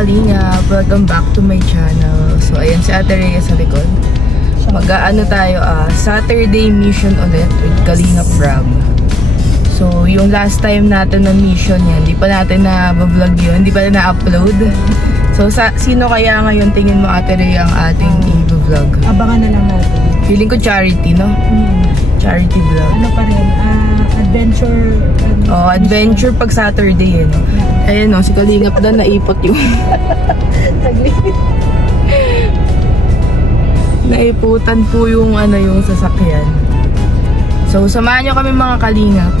Kalingap, welcome back to my channel. So ayan si Ate Rhea sa likod. Mag-aano tayo, Saturday mission ulit with Kalingap Rab. So yung last time natin na mission yan, hindi pa natin na-vlog yun, hindi pa natin na-upload. So sino kaya ngayon tingin mo Ate Rhea ang ating i-vlog? Abangan na lang natin. Feeling ko charity, no? Charity vlog. Ano pa rin? Adventure. Adventure pag Saturday, no? Ayan, no, si Kalingap daw naipot yung naiputan po yung yung sasakyan. So samahan nyo kami mga Kalingap.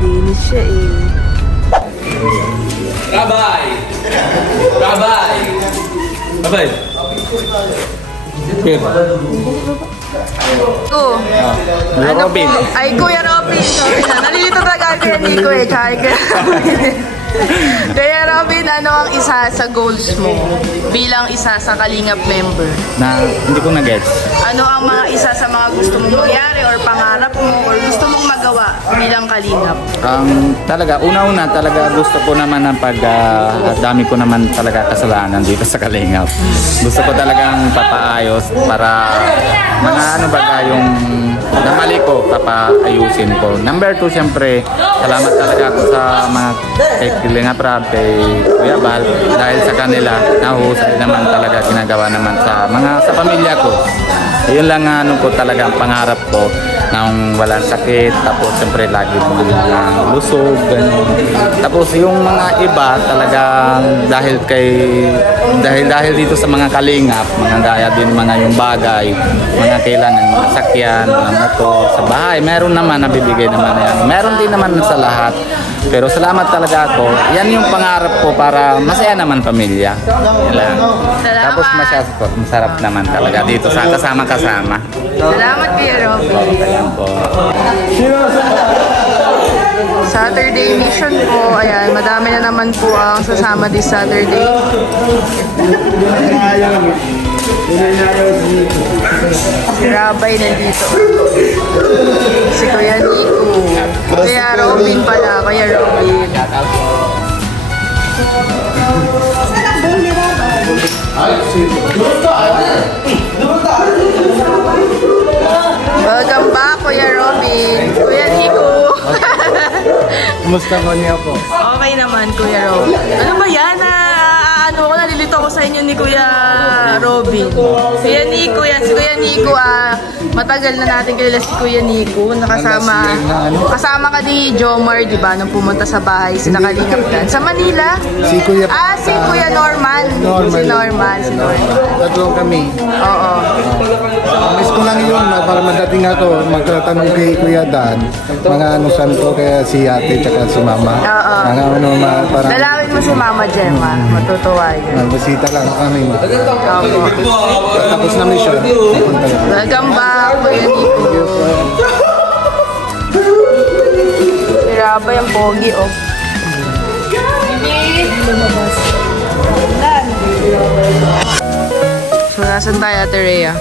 Linis siya Rabay! Rabay! Rabay! Robin. Ay, Kuya Robin. Nalilito talaga kaya Nico Kaya Robin, ano ang isa sa goals mo bilang isa sa Kalingap member? Hindi ko na-gets. Ano ang mga isa sa mga gusto mong mangyari or pangarap mo or gusto mong magawa bilang Kalingap? Talaga, una-una talaga gusto ko naman ng dami ko naman talaga kasalanan dito sa Kalingap. Gusto ko talagang papaayos para yung namali ko, papaayusin ko. Number 2, siyempre, salamat talaga ako sa mga kay Kalingap Rab, kay Kuya Bal, dahil sa kanila, nahuhusay naman talaga, ginagawa naman sa pamilya ko. Yun lang ko talaga ang pangarap ko nang walang sakit, tapos siyempre lagi mga lusog, ganyan. Tapos yung mga iba talagang dahil dito sa mga Kalingap, mga gaya din mga yung bagay, mga kailangan, mga sakyan, mga motor, sa bahay, meron naman, nabibigay naman yan. Meron din naman sa lahat. Pero salamat talaga ako. Yan yung pangarap ko para masaya naman pamilya. Yan lang. Tapos masarap naman talaga dito sa kasama-kasama. Salamat Kuya Robin. Ayan po. Saturday mission po. Ayan, madami na naman po ang sasama this Saturday. Si Rabay nandito. Si Kuya Nico. Kuya Robin pala. Kuya Robin. Welcome back Kuya Robin. Kuya Nico. Kumusta po niya po? Okay naman Kuya Robin. Ano ba yan? Nalilito ako sa inyo ni Kuya Robin. Kuya Nico yan. Si Kuya Nico, matagal na natin kilala si Kuya Nico. Kasama ka ni Jomar, di ba? Nung pumunta sa bahay, sina Kalingap Dan. Sa Manila? Si Kuya si Kuya Norman. Si Norman. Tatlo kami. Oo. Miss ko lang yun, para madating ako magtatanong kay Kuya Dan, mga saan ko, kaya si ate tsaka si mama. Oo. Parang dalawin mo si Mama Gemma. Matutuwa yun. Bisita lang kami. Tapos na mission. Welcome back, Kuya Nico. Hiraba yung pogi, oh. So, nasan tayo, Ate Rhea?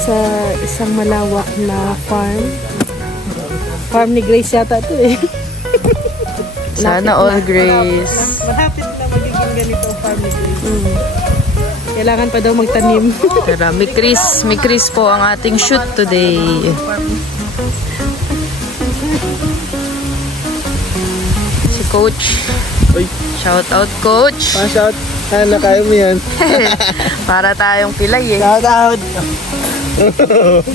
Sa isang malawak na farm. Farm ni Grace yata ito eh. Sana all Grace. Malapit na magiging ganito ang farm ni Grace. Kailangan pa daw magtanim. May Chris po ang ating shoot today. Si Coach. Shout out Coach. Shout. Nakayo mo yan. Para tayong pilay eh. Shout out.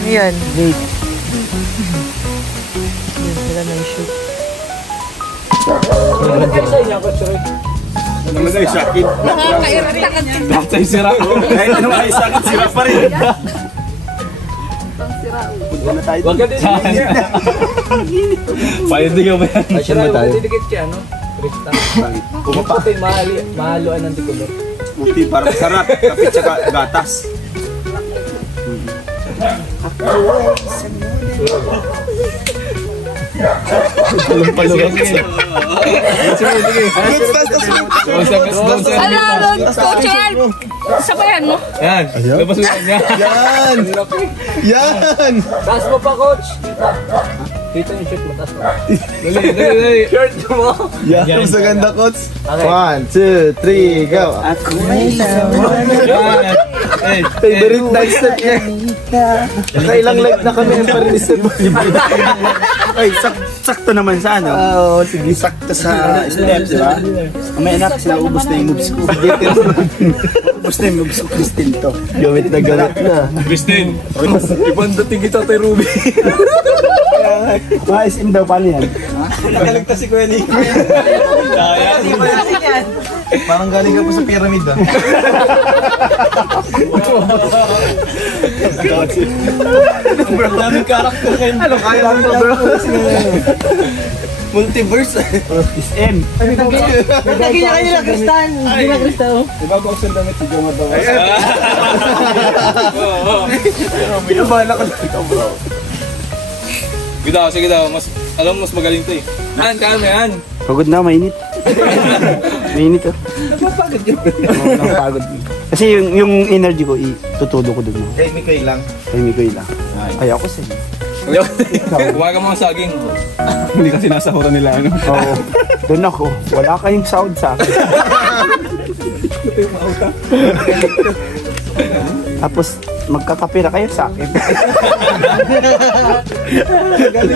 Ayan. Yan sila na yung shoot. Ano naman ay sakit? Lahat ay sira. Kahit ano ay sakit, sira pa rin. Huwag ka din. Pwede ka ba yan? Action na tayo. Didikit siya, no? Puti, mahaluan ng dikulor. Puti, parang sarap. Kapit siya gatas. Palugan ka siya. Sabayan mo. Yan. Labas mo yan. Yan. Yan. Taas mo pa, Coach. Kita yung shirt mo, taas mo. Dali. Shirt mo. Yeah, sa ganda, Coach. 1, 2, 3, go. Ako favorite night step niya. Nakailang live na kami yung parin step. Ay, sakto naman sa ano? Oo, sige. Sakto sa step, di ba? May anak, sinaubos na yung moves ko. Ubos na yung moves ko, Christine to. Gawit na. Christine, ibang dating kita kay Ruby. Mga SM daw, paano yan? Nakaligtas si Kuya Nick. Parang galing ka po sa pyramid, ah. Daming karakter kayo. Ano kaya lang to, bro? Multiverse. SM. Nagkagin na kayo na Kristan. Hindi na Kristan. Diba ko sa damit si Jomar daw? Pinabahala ka lang ikaw, bro. Sige daw. Alam mo, mas magaling to eh. Yan. Pagod na, mainit. Mainit oh. Napapagod yun. Napapagod. Kasi yung energy ko, itutudo ko dun. Kay Mikoy lang. Kay Mikoy lang. Ay, ako sin. Huwag ka mga saging. Hindi kasi nasahuran nila, ano? Oo. Doon ako. Wala kayong sound sa akin. Tapos, magkakapira kayo sa akin.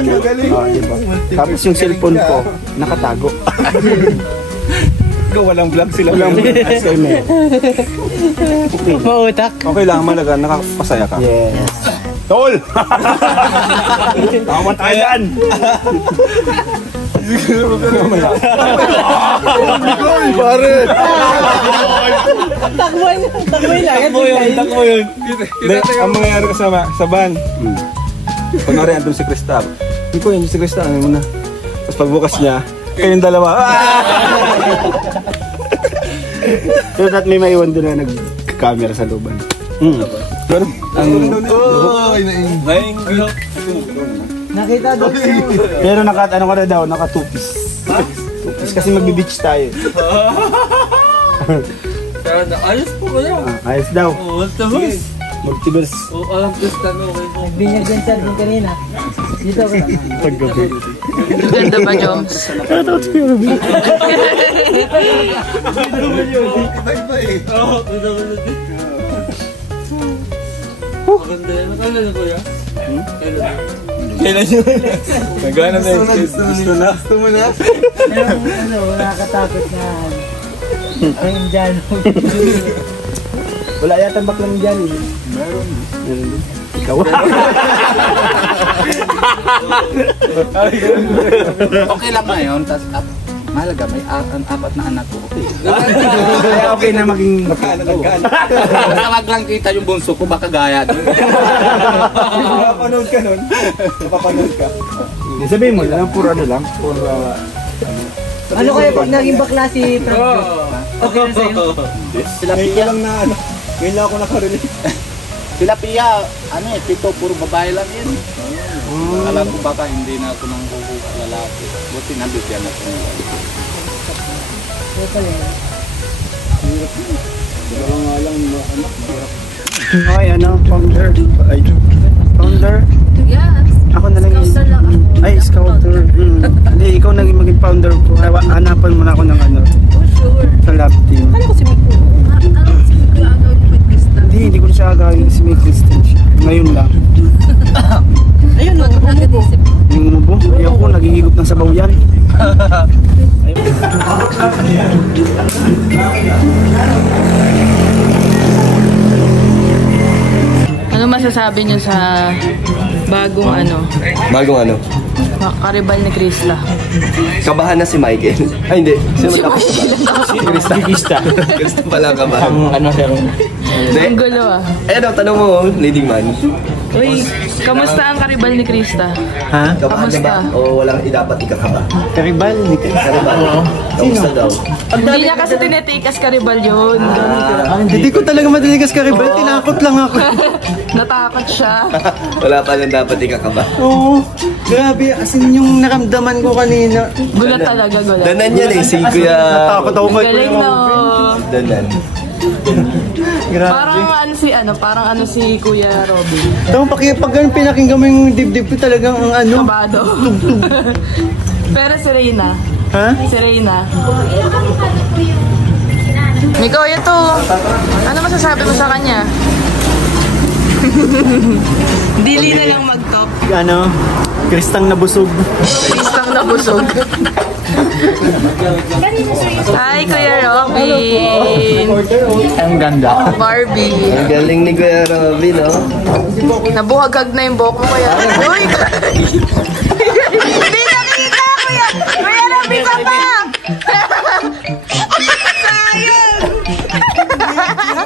Magaling. Oh, diba? Tapos yung cellphone ko, nakatago. Ikaw, walang vlog sila. Walang SMS. Okay. Mautak. Okay lang, malaga. Nakapasaya ka. Yes. Tol! Tama tayo yan! Pare! Takboy lang. Takbo yun. Ang mangyayari kasama sa van. Kunwari andun si Cristal. Hindi ko yun si Cristal. Ano muna? Tapos pagbukas niya, kayong dalawa. So that may maiwan doon na nag-camera sa looban. Pero, Nakita doon. Pero ano ka na daw, naka 2-piece. 2-piece kasi magbe-beach tayo. Ayos po ba yun? Ayos daw. Multiverse. Multiverse. Alam ko sa tanong. Binyag din siya din kanina. Dito ka. Paggabi. Ganda ba, Joms? Maganda yan. Kailan na kuya? Kailan yun? Nagana na yung gusto na. Nakakatakot na. Ang Indiano. Wala yata baklang dyan eh. Meron. Ikaw. Okay lang na yun. Tapos, mahalaga, may apat na anak ko. Okay. Kaya okay na maging Basta wag lang kita yung bunso ko, baka gaya doon. Napapanood ka nun. Napapanood ka. sabihin mo lang, puro ano lang. Puro Ano kaya pag naging bakla si Frank? Okay na sa'yo? Sila Ngayon ko Pia, lang na ano. Ngayon lang ako nakarelate. sila Pia, pito, puro babae lang yun. Alam ko baka hindi na ako nang kukuha lalaki. Buti nabigyan ako ng okay, ano, founder. Ay, founder? Yes. Ako na lang Scouter lang ako. Ay, scouter. Hindi, ikaw naging maging founder ko. Hanapan mo na ako ng ano, Oh, sure. sa lab team. Ano ko si Miko? Alam si Kuya ano yung mag-lista. Hindi ko siya agawin si May Christian siya. Ngayon lang. Ayun, no. Nag-isip. Yung umubo, ayaw ko, nagigigop ng sabaw yan. Ano masasabi niyo sa bagong Bagong ano? karibal ni Krista? Kabahan na si Michael. Ay, hindi. Sino ba si Krista? Krista pala kabahan. Hindi. Ang gulo ah. Eh, ano, tanong mo, leading man. Uy, kamusta ang karibal ni Krista? Ha? Kabahan na ba? Kamusta? O walang dapat ikakaba? Karibal, hindi ka. Karibal. Kamusta daw? Hindi niya kasi tinetikas karibal yun. Hindi ko talaga madaligas karibal, tinakot lang ako. Natakot siya. Wala pa lang dapat ikakaba. Oo, grabe, as in yung naramdaman ko kanina. Gulat talaga, gulat. Danan yan eh, si Kuya... Natakot ako kay Galing no. Danan. Parang ano si Kuya Robin. Tama, pag pinakinggan mo yung dibdib ko talagang ang ano. Kabado. Pero si Reyna. Ha? Si Reyna. Miko, ito. Ano masasabi mo sa kanya? Dili na lang mag-top. Ano? Kristang nabusog. Kristang nabusog. Hi, Kuya Robin. Ang ganda. Barbie. Ang galing ni Kuya Robin, oh. Nabuhagag na yung buhok mo, Kuya. Uy! Hindi nakita, Kuya! Kuya Robin ka pa!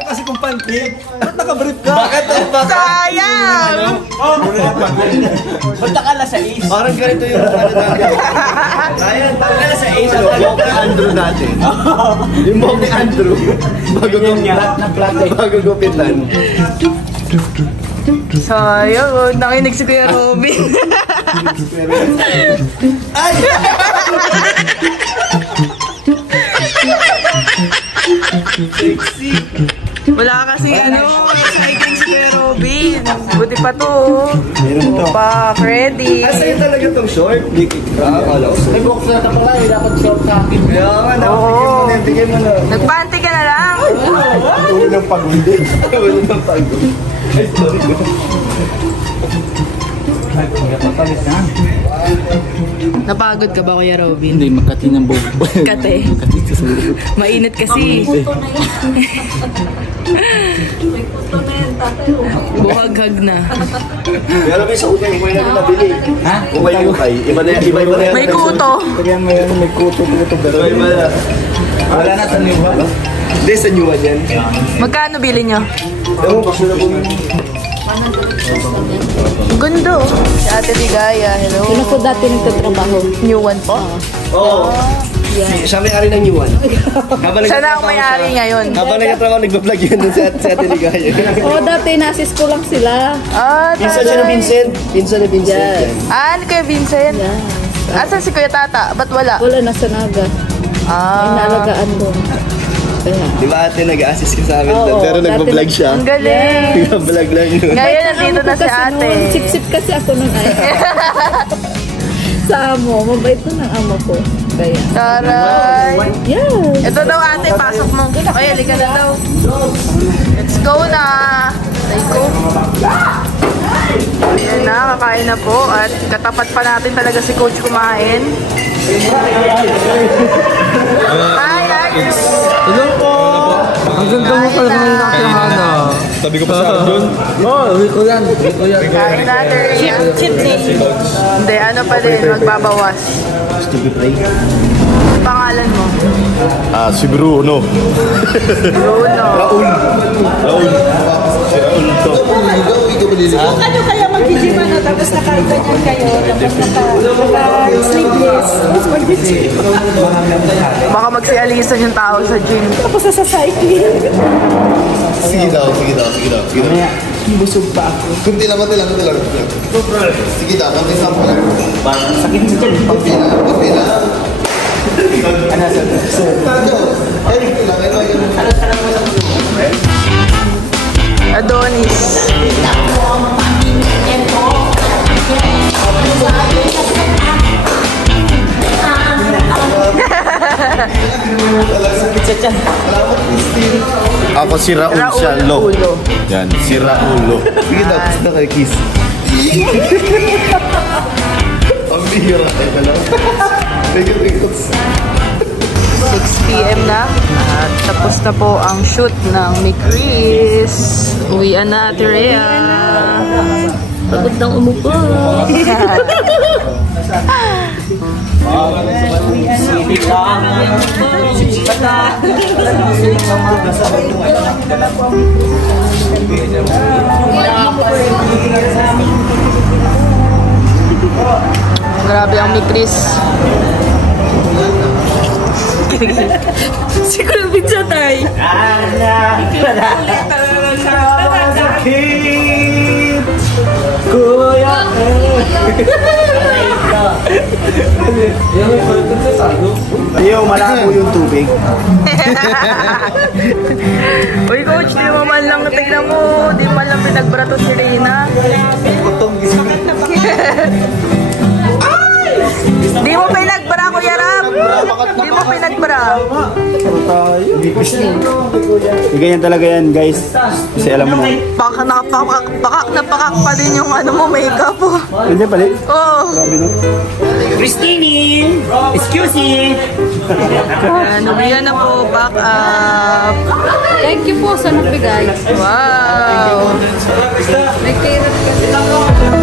Kasi kung panty, ba't nakabrief ka? Bakit? Sayang! Punta ka na sa Ace. Parang ganito yung ano dati. Ayan, parang ganito sa Ace. Yung buhok ni Andrew dati. Yung buhok ni Andrew. Bago gupitan. Sayang, nakinig si Kuya Robin. Ay! Sexy. Wala kasi exciting si Kuya Robin. Buti pa to. Meron to. Pa, ready. Sa'yo talaga tong short? Akala ko. May box na pala, dapat short sa akin. Kaya nga, bigay mo na. Nagpanty ka na lang. Ulo ng pagod. Ulo ng pagod. Ay, sorry ko. Napagod ka ba, Kuya Robin? Hindi, Makati ng buhok. Kate. Mainit kasi. Buhaghag na. Kaya namin sa utay, umay namin nabili. Ha? Umay. Iba na yan. May kuto. Kaya may kuto-kuto. Pero iba na. Wala na sa new one. Hindi, sa new one yan. Magkano bili nyo? Ewan, kasi na po. Ang ganda oh. Si Ate Ligaya, hello. Doon ako dati nagtatrabaho. New one po? Oo. Siya may-ari ng new one. Siya na ang may-ari ngayon. Habang nagtatrabaho, nagbablog yun dun sa Ate Ligaya. Oo, dati na-assist ko lang sila. Ah, Pinsan siya ni Vincent. Pinsan ni Vincent. Ah, ni Kuya Vincent? Yeah. Asan si Kuya Tata? Ba't wala? Wala, nasa Naga. Ay, naalagaan ko. Kaya. Di ba ate nag-assist ka sa amin? Oo, pero nagbablog siya. Ang galing. Nagbablog lang yun. Ngayon, nandito na si ate. Sip-sip kasi ako nun ay. Sa amo, mabait na ng amo ko. Kaya. Taray. Yes. Ito daw ate, pasok mo. Ay, halika na daw. Let's go na. Let's go. Ayan na, kakain na po. At katapat pa natin talaga si Coach kumain. Hi, Alex. Hello po! Ang ganda mo pala ng nakakahana. Sabi ko pa sa akin doon. Oo, uwi ko yan. Kain natin. Hindi, ano pa din, magbabawas. Pangalan mo? Si Bruno. Bruno. Raul to. Ano kaya mag-gym ano, tapos naka-ganyan kayo, tapos naka-sleeveless, tapos mag-gym. Baka magsialisan yung tao sa gym. Tapos sa cycling. Sige daw. Busog pa ako. Kunti lang. Sige daw, konti sample lang. Sakit mo dyan. Pagpila. Ano sa? Adonis. Ako si Raul Shalo. Yan, si Raulo. Sige daw, gusto kayo kiss. Ang bihira ka lang. 6 PM na. At tapos na po ang shoot ng Mikris. Uwian na, Ate Rhea. Pagod nang umupo. Grabe ang Mikris. Si Kuya Pizza Tay. Kuya! Ayaw, malabo yung tubig. Uy, coach, di mo man lang natignan mo. Di man lang pinagbrato si Reyna. Di mo pinagbara, Kuya Rab. Di mo pinagbara. Ganyan talaga yan, guys. Kasi alam mo na. Baka napakak pa din yung ano mo, makeup po. Hindi pala. Oo. Grabe no. Christine! Excuse me! Yan na po, back up. Thank you po sa nabigay. Wow. May kirap kasi.